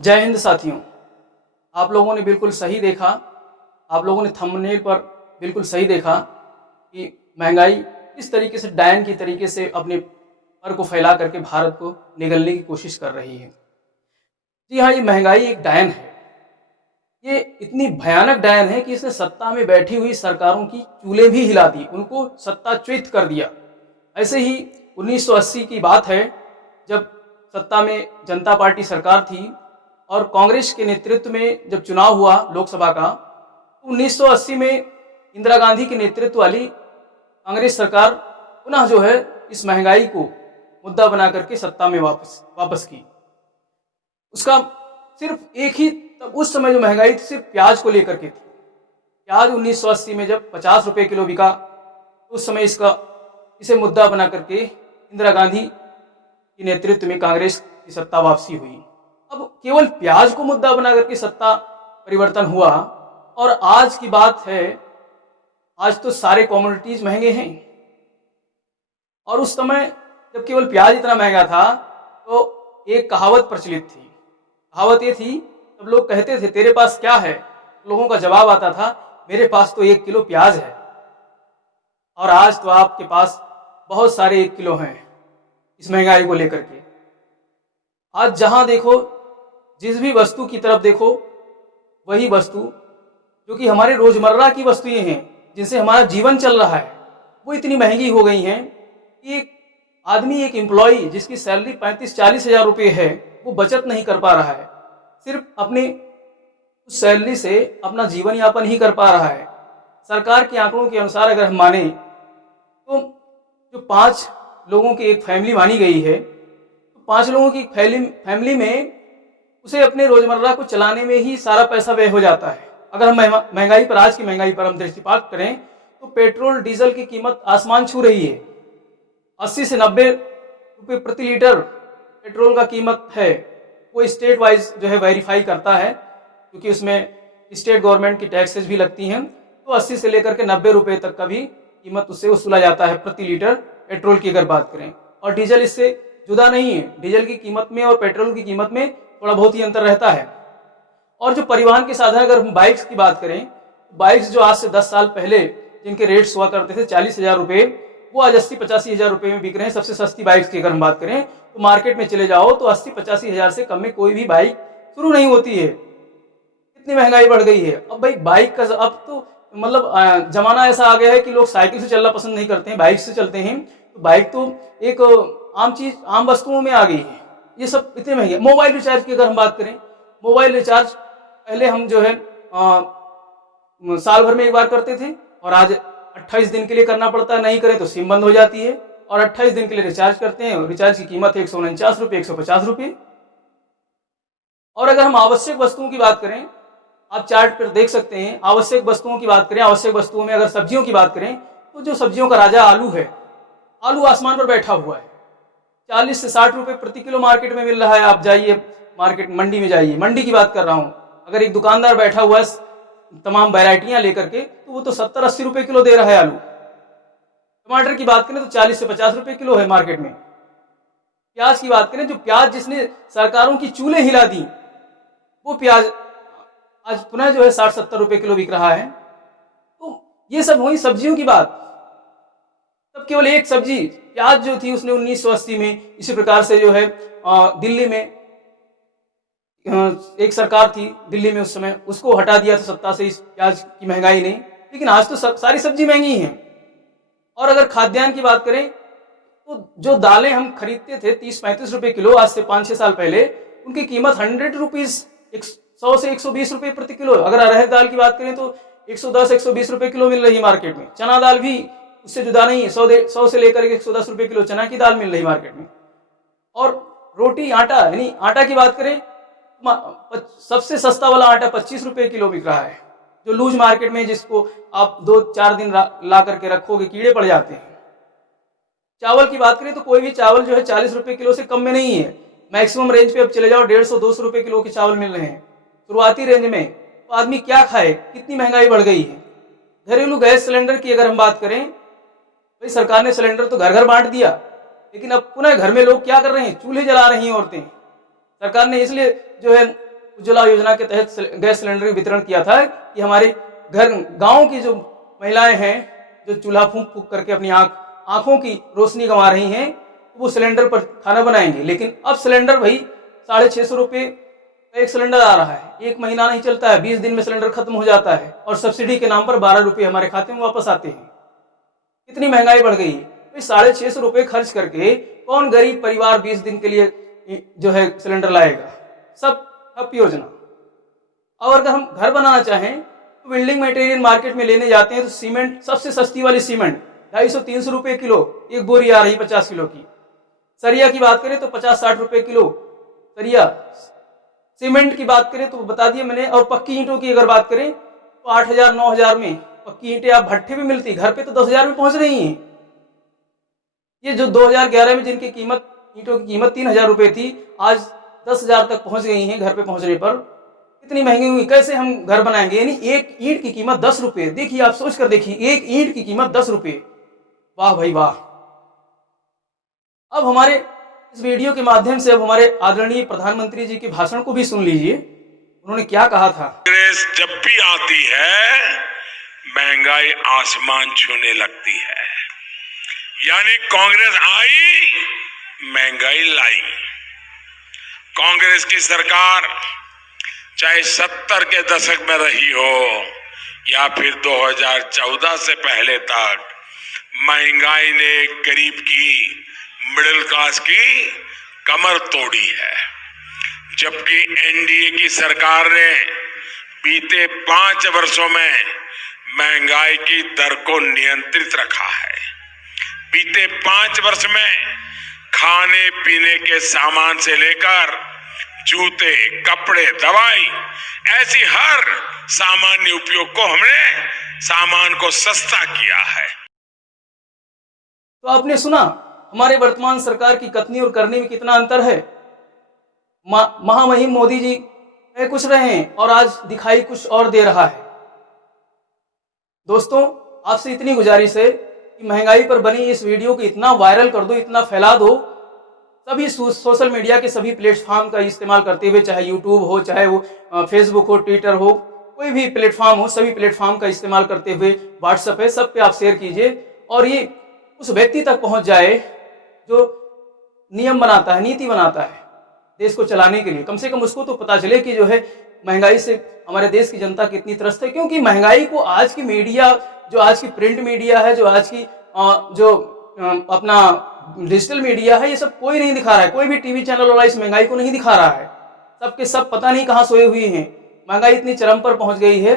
जय हिंद साथियों। आप लोगों ने बिल्कुल सही देखा, आप लोगों ने थंबनेल पर बिल्कुल सही देखा कि महंगाई किस तरीके से डायन की तरीके से अपने पर को फैला करके भारत को निगलने की कोशिश कर रही है। जी हाँ, ये महंगाई एक डायन है। ये इतनी भयानक डायन है कि इसने सत्ता में बैठी हुई सरकारों की चूल्हे भी हिला दी, उनको सत्ताच्युत कर दिया। ऐसे ही 1980 की बात है, जब सत्ता में जनता पार्टी सरकार थी और कांग्रेस के नेतृत्व में जब चुनाव हुआ लोकसभा का, तो 1980 में इंदिरा गांधी के नेतृत्व वाली कांग्रेस सरकार पुनः जो है इस महंगाई को मुद्दा बना करके सत्ता में वापस की। उसका सिर्फ एक ही, तब उस समय जो महंगाई थी सिर्फ प्याज को लेकर के थी। प्याज 1980 में जब 50 रुपए किलो बिका, तो उस समय इसे मुद्दा बना करके इंदिरा गांधी के नेतृत्व में कांग्रेस की सत्ता वापसी हुई। अब केवल प्याज को मुद्दा बना करके सत्ता परिवर्तन हुआ, और आज की बात है, आज तो सारे कमोडिटीज महंगे हैं। और उस समय जब केवल प्याज इतना महंगा था, तो एक कहावत प्रचलित थी। कहावत ये थी, तब लोग कहते थे तेरे पास क्या है, लोगों का जवाब आता था मेरे पास तो 1 किलो प्याज है। और आज तो आपके पास बहुत सारे 1 किलो हैं इस महंगाई को लेकर के। आज जहां देखो, जिस भी वस्तु की तरफ देखो, वही वस्तु जो कि हमारे रोजमर्रा की वस्तुएं हैं, जिनसे हमारा जीवन चल रहा है, वो इतनी महंगी हो गई हैं कि एक आदमी, एक एम्प्लॉई जिसकी सैलरी 35-40 हजार रुपये है, वो बचत नहीं कर पा रहा है। सिर्फ अपने उस सैलरी से अपना जीवन यापन ही कर पा रहा है। सरकार के आंकड़ों के अनुसार अगर हम माने तो जो 5 लोगों की एक फैमिली मानी गई है, तो 5 लोगों की फैमिली में उसे अपने रोजमर्रा को चलाने में ही सारा पैसा व्यय हो जाता है। अगर हम महंगाई पर, आज की महंगाई पर हम दृष्टिपात करें, तो पेट्रोल डीजल की कीमत आसमान छू रही है। 80 से 90 रुपये प्रति लीटर पेट्रोल का कीमत है। वो स्टेट वाइज जो है वेरीफाई करता है, क्योंकि उसमें स्टेट गवर्नमेंट की टैक्सेस भी लगती हैं। तो 80 से लेकर के 90 रुपये तक का भी कीमत उससे वसूला जाता है प्रति लीटर पेट्रोल की अगर बात करें। और डीजल इससे जुदा नहीं है। डीजल की कीमत में और पेट्रोल की कीमत में थोड़ा बहुत ही अंतर रहता है। और जो परिवहन के साधन, अगर हम बाइक्स की बात करें, बाइक्स जो आज से 10 साल पहले जिनके रेट्स हुआ करते थे 40 हजार रुपये, वो आज 80-85 हजार रुपये में बिक रहे हैं। सबसे सस्ती बाइक्स की अगर हम बात करें, तो मार्केट में चले जाओ तो 80-85 हजार से कम में कोई भी बाइक शुरू नहीं होती है। इतनी महंगाई बढ़ गई है। अब भाई बाइक का अब तो मतलब जमाना ऐसा आ गया है कि लोग साइकिल से चलना पसंद नहीं करते हैं, बाइक से चलते हैं। तो बाइक तो एक आम चीज, आम वस्तुओं में आ गई है। ये सब इतने महंगे। मोबाइल रिचार्ज की अगर हम बात करें, मोबाइल रिचार्ज पहले हम जो है साल भर में एक बार करते थे, और आज 28 दिन के लिए करना पड़ता है। नहीं करें तो सिम बंद हो जाती है। और 28 दिन के लिए रिचार्ज करते हैं, और रिचार्ज की कीमत है 149 रुपये, 150 रुपये। और अगर हम आवश्यक वस्तुओं की बात करें, आप चार्ट पर देख सकते हैं, आवश्यक वस्तुओं की बात करें, आवश्यक वस्तुओं में अगर सब्जियों की बात करें, तो जो सब्जियों का राजा आलू है, आलू आसमान पर बैठा हुआ है। 40 से 60 रुपए प्रति किलो मार्केट में मिल रहा है। आप जाइए मार्केट, मंडी में जाइए, मंडी की बात कर रहा हूं। अगर एक दुकानदार बैठा हुआ है तमाम वैरायटियां लेकर के, तो वो तो 70-80 रुपए किलो दे रहा है आलू। टमाटर की बात करें तो 40 से 50 रुपए किलो है मार्केट में। प्याज की बात करें, जो प्याज जिसने सरकारों की चूल्हे हिला दी, वो प्याज आज पुनः जो है 60-70 रुपए किलो बिक रहा है। तो ये सब हुई सब्जियों की बात। तब केवल एक सब्जी प्याज जो थी, उसने 1980 में इसी प्रकार से जो है दिल्ली में एक सरकार थी दिल्ली में उस समय, उसको हटा दिया था सत्ता से इस प्याज की महंगाई ने। लेकिन आज तो सारी सब्जी महंगी है। और अगर खाद्यान्न की बात करें, तो जो दालें हम खरीदते थे 30-35 रुपए किलो आज से 5-6 साल पहले, उनकी कीमत 100 रुपीज, 100 से 120 रुपए प्रति किलो। अगर अरहर दाल की बात करें तो 110-120 रुपए किलो मिल रही है मार्केट में। चना दाल भी उससे जुदा नहीं है, 100 से लेकर 110 रुपए किलो चना की दाल मिल रही मार्केट में। और रोटी, आटा, यानी आटा की बात करें, सबसे सस्ता वाला आटा 25 रुपए किलो बिक रहा है, जो लूज मार्केट में, जिसको आप 2-4 दिन ला करके रखोगे कीड़े पड़ जाते हैं। चावल की बात करें तो कोई भी चावल जो है 40 रुपए किलो से कम में नहीं है। मैक्सिमम रेंज पे अब चले जाओ, 150-200 रुपए किलो के चावल मिल रहे हैं शुरुआती रेंज में। तो आदमी क्या खाए, कितनी महंगाई बढ़ गई है। घरेलू गैस सिलेंडर की अगर हम बात करें, भाई सरकार ने सिलेंडर तो घर घर बांट दिया, लेकिन अब पुनः घर में लोग क्या कर रहे हैं, चूल्हे जला रही हैं औरतें। सरकार ने इसलिए जो है उज्ज्वला योजना के तहत गैस सिलेंडर वितरण किया था कि हमारे घर गांव की जो महिलाएं हैं जो चूल्हा फूंक फूंक करके अपनी आंखों की रोशनी गंवा रही हैं, वो सिलेंडर पर खाना बनाएंगे। लेकिन अब सिलेंडर भाई 650 रुपये का एक सिलेंडर आ रहा है, 1 महीना नहीं चलता है, 20 दिन में सिलेंडर खत्म हो जाता है और सब्सिडी के नाम पर 12 रुपये हमारे खाते में वापस आते हैं। कितनी महंगाई बढ़ गई है। 650 रुपये खर्च करके कौन गरीब परिवार 20 दिन के लिए जो है सिलेंडर लाएगा। सब ठप योजना। और अगर हम घर बनाना चाहें तो बिल्डिंग मटेरियल मार्केट में लेने जाते हैं तो सीमेंट, सबसे सस्ती वाली सीमेंट 250-300 रुपये किलो एक बोरी आ रही 50 किलो की। सरिया की बात करें तो 50-60 रुपये किलो सरिया। सीमेंट की बात करें तो बता दिया मैंने। और पक्की ईंटों की अगर बात करें तो 8,000-9,000 में पक्की ईंटें आप भट्ठे भी मिलती, घर पे तो 10,000 में पहुंच रही हैं। ये जो 2011 में जिनकी कीमत, ईंटों की कीमत 3,000 रुपये थी, आज 10,000 तक पहुंच गई हैं घर पे पहुंचने पर। कितनी महंगी हुई। कैसे हम घर बनाएंगे। यानी एक ईंट की कीमत 10 रुपये। देखिए, आप सोच कर देखिए, एक ईंट की कीमत 10 रुपये। वाह भाई वाह। अब हमारे इस वीडियो के माध्यम से अब हमारे आदरणीय प्रधानमंत्री जी के भाषण को भी सुन लीजिए, उन्होंने क्या कहा था। कांग्रेस जब भी आती है महंगाई आसमान छूने लगती है, यानी कांग्रेस आई महंगाई लाई। कांग्रेस की सरकार चाहे 70 के दशक में रही हो या फिर 2014 से पहले तक, महंगाई ने गरीब की, मिडिल क्लास की कमर तोड़ी है। जबकि एनडीए की सरकार ने बीते 5 वर्षों में महंगाई की दर को नियंत्रित रखा है। बीते 5 वर्ष में खाने पीने के सामान से लेकर जूते, कपड़े, दवाई, ऐसी हर सामान्य उपयोग को हमने सामान को सस्ता किया है। तो आपने सुना हमारे वर्तमान सरकार की कथनी और करनी में कितना अंतर है। महामहिम मोदी जी कह कुछ रहे हैं और आज दिखाई कुछ और दे रहा है। दोस्तों, आपसे इतनी गुजारिश है कि महंगाई पर बनी इस वीडियो को इतना वायरल कर दो, इतना फैला दो, सभी सोशल मीडिया के सभी प्लेटफॉर्म का इस्तेमाल करते हुए, चाहे यूट्यूब हो, चाहे वो फेसबुक हो, ट्विटर हो, कोई भी प्लेटफॉर्म हो, सभी प्लेटफॉर्म का इस्तेमाल करते हुए, व्हाट्सएप है, सब पे आप शेयर कीजिए और ये उस व्यक्ति तक पहुंच जाए जो नियम बनाता है, नीति बनाता है देश को चलाने के लिए। कम से कम उसको तो पता चले कि जो है महंगाई से हमारे देश की जनता कितनी त्रस्त है। क्योंकि महंगाई को आज की मीडिया, जो आज की प्रिंट मीडिया है, जो आज की जो अपना डिजिटल मीडिया है, ये सब कोई नहीं दिखा रहा है। कोई भी टीवी चैनल वाला इस महंगाई को नहीं दिखा रहा है। सबके सब पता नहीं कहाँ सोए हुए हैं। महंगाई इतनी चरम पर पहुंच गई है,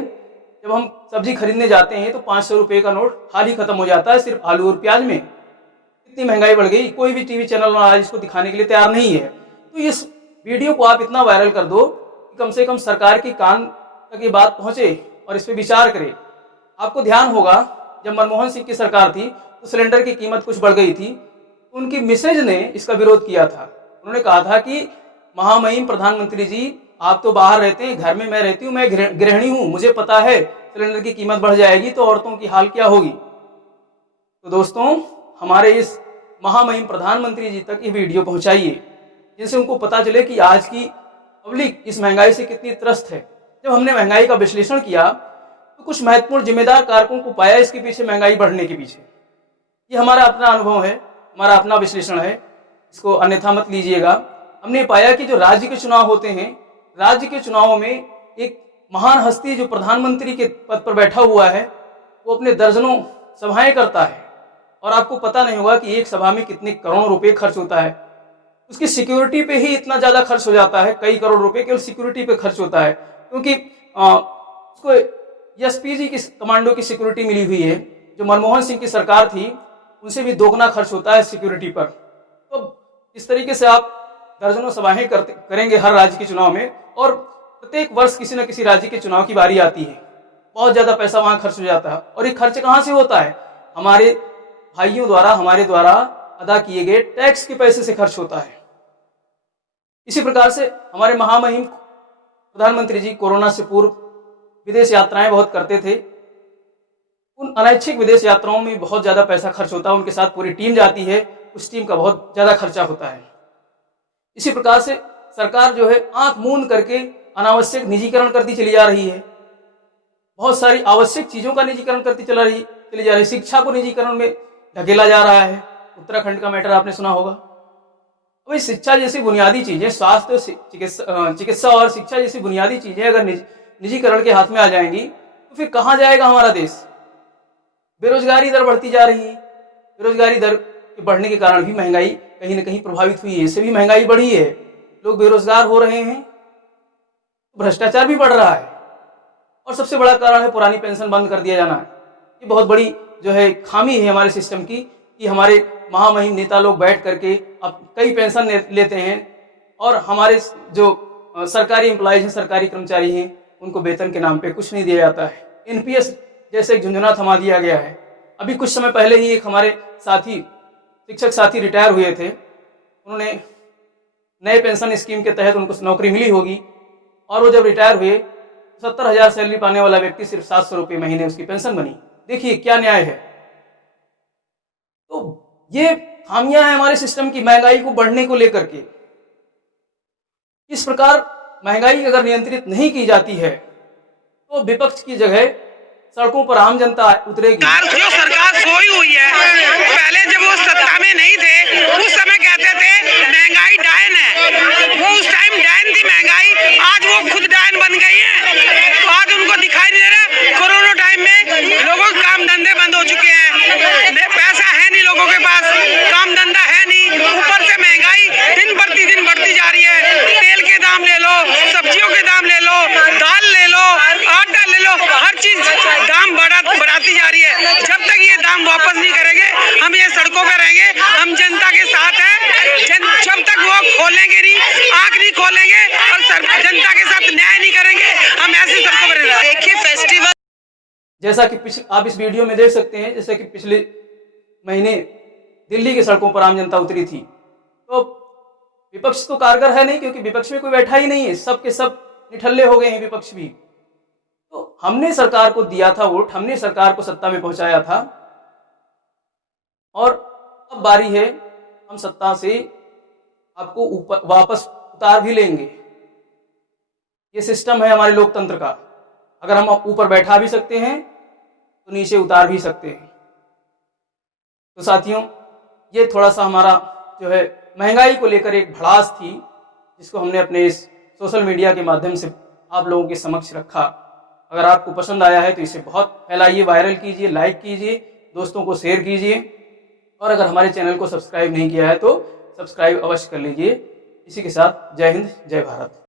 जब हम सब्जी खरीदने जाते हैं तो 500 रुपये का नोट हाल ही खत्म हो जाता है सिर्फ आलू और प्याज में। इतनी महंगाई बढ़ गई, कोई भी टीवी चैनल आज इसको दिखाने के लिए तैयार नहीं है। तो इस वीडियो को आप इतना वायरल कर दो कि कम से कम सरकार के कान तक ये बात पहुंचे और इस पर विचार करे। आपको ध्यान होगा जब मनमोहन सिंह की सरकार थी तो सिलेंडर की कीमत कुछ बढ़ गई थी, तो उनकी मिसेज ने इसका विरोध किया था। उन्होंने कहा था कि महामहिम प्रधानमंत्री जी, आप तो बाहर रहते हैं, घर में मैं रहती हूँ, मैं गृहिणी हूँ, मुझे पता है सिलेंडर की कीमत बढ़ जाएगी तो औरतों की हाल क्या होगी। तो दोस्तों, हमारे इस महामहिम प्रधानमंत्री जी तक ये वीडियो पहुंचाइए, जिनसे उनको पता चले कि आज की पब्लिक इस महंगाई से कितनी त्रस्त है। जब हमने महंगाई का विश्लेषण किया तो कुछ महत्वपूर्ण जिम्मेदार कारकों को पाया इसके पीछे, महंगाई बढ़ने के पीछे। ये हमारा अपना अनुभव है, हमारा अपना विश्लेषण है, इसको अन्यथा मत लीजिएगा। हमने पाया कि जो राज्य के चुनाव होते हैं, राज्य के चुनावों में एक महान हस्ती जो प्रधानमंत्री के पद पर बैठा हुआ है, वो अपने दर्जनों सभाएं करता है और आपको पता नहीं होगा कि एक सभा में कितने करोड़ रुपए खर्च होता है। उसकी सिक्योरिटी पे ही इतना ज्यादा खर्च हो जाता है, कई करोड़ रुपए केवल सिक्योरिटी पे खर्च होता है। क्योंकि उसको एसपीजी की कमांडो की सिक्योरिटी मिली हुई है। जो मनमोहन सिंह की सरकार थी उनसे भी दोगुना खर्च होता है सिक्योरिटी पर। तो इस तरीके से आप दर्जनों सभाएं करेंगे हर राज्य के चुनाव में, और प्रत्येक वर्ष किसी न किसी राज्य के चुनाव की बारी आती है, बहुत ज्यादा पैसा वहां खर्च हो जाता है। और ये खर्च कहाँ से होता है? हमारे भाइयों द्वारा, हमारे द्वारा अदा किए गए टैक्स के पैसे से खर्च होता है। इसी प्रकार से हमारे महामहिम प्रधानमंत्री जी कोरोना से पूर्व विदेश यात्राएं बहुत करते थे। उन अनैच्छिक विदेश यात्राओं में बहुत ज्यादा पैसा खर्च होता है, उनके साथ पूरी टीम जाती है, उस टीम का बहुत ज्यादा खर्चा होता है। इसी प्रकार से सरकार जो है आंख मूंद करके अनावश्यक निजीकरण करती चली जा रही है, बहुत सारी आवश्यक चीज़ों का निजीकरण करती चली जा रही है, शिक्षा को निजीकरण में ढकेला जा रहा है। उत्तराखंड का मैटर आपने सुना होगा। भाई शिक्षा जैसी बुनियादी चीज़ें, स्वास्थ्य, चिकित्सा और शिक्षा जैसी बुनियादी चीज़ें अगर निजीकरण के हाथ में आ जाएंगी तो फिर कहाँ जाएगा हमारा देश। बेरोजगारी दर बढ़ती जा रही है, बेरोजगारी दर के बढ़ने के कारण भी महंगाई कहीं ना कहीं प्रभावित हुई है, इससे भी महंगाई बढ़ी है, लोग बेरोजगार हो रहे हैं, भ्रष्टाचार भी बढ़ रहा है। और सबसे बड़ा कारण है पुरानी पेंशन बंद कर दिया जाना। ये बहुत बड़ी जो है खामी है हमारे सिस्टम की, कि हमारे महामहिम नेता लोग बैठ करके अब कई पेंशन लेते हैं और हमारे जो सरकारी एम्प्लॉयज हैं, सरकारी कर्मचारी हैं, उनको वेतन के नाम पे कुछ नहीं दिया जाता है। एनपीएस जैसे एक झुंझुना थमा दिया गया है। अभी कुछ समय पहले ही एक हमारे साथी, शिक्षक साथी रिटायर हुए थे, उन्होंने नए पेंशन स्कीम के तहत उनको नौकरी मिली होगी और वो जब रिटायर हुए 70,000 सैलरी पाने वाला व्यक्ति सिर्फ 700 रुपये महीने उसकी पेंशन बनी। देखिए क्या न्याय है। तो ये खामियां हैं हमारे सिस्टम की, महंगाई को बढ़ने को लेकर के। इस प्रकार महंगाई अगर नियंत्रित नहीं की जाती है तो विपक्ष की जगह सड़कों पर आम जनता उतरेगी। जो सरकार सोई हुई है, पहले जब वो सत्ता में नहीं थे उस समय कहते थे महंगाई डायन है, वो उस टाइम डायन थी महंगाई, आज वो खुद डायन बन गई है। आज उनको दिखाई नहीं दे रहा। कोरोना टाइम में लोगों के काम धंधे बंद हो चुके हैं, पैसा है नहीं लोगों के पास, काम धंधा है नहीं, ऊपर से महंगाई दिन प्रतिदिन बढ़ती जा रही है। तेल के दाम ले लो, सब्जियों के दाम ले लो, दाल ले लो, आटा ले लो, हर चीज दाम बढ़ाती जा रही है। जब तक ये दाम वापस नहीं करेंगे हम ये सड़कों पे रहेंगे, हम जनता के साथ हैं। जब तक वो खोलेंगे नहीं, आंख नहीं खोलेंगे और जनता के साथ न्याय नहीं करेंगे, हम ऐसी सड़कों पर रहेंगे। देखिए फेस्टिवल जैसा कि आप इस वीडियो में देख सकते हैं, जैसे कि पिछले महीने दिल्ली की सड़कों पर आम जनता उतरी थी। तो विपक्ष तो कारगर है नहीं, क्योंकि विपक्ष में कोई बैठा ही नहीं है, सब के सब निठल्ले हो गए हैं विपक्ष भी। तो हमने सरकार को दिया था वोट, हमने सरकार को सत्ता में पहुंचाया था और अब बारी है हम सत्ता से आपको ऊपर वापस उतार भी लेंगे। ये सिस्टम है हमारे लोकतंत्र का, अगर हम ऊपर बैठा भी सकते हैं तो नीचे उतार भी सकते हैं। तो साथियों, ये थोड़ा सा हमारा जो है महंगाई को लेकर एक भड़ास थी, जिसको हमने अपने इस सोशल मीडिया के माध्यम से आप लोगों के समक्ष रखा। अगर आपको पसंद आया है तो इसे बहुत फैलाइए, वायरल कीजिए, लाइक कीजिए, दोस्तों को शेयर कीजिए और अगर हमारे चैनल को सब्सक्राइब नहीं किया है तो सब्सक्राइब अवश्य कर लीजिए। इसी के साथ जय हिंद, जय भारत।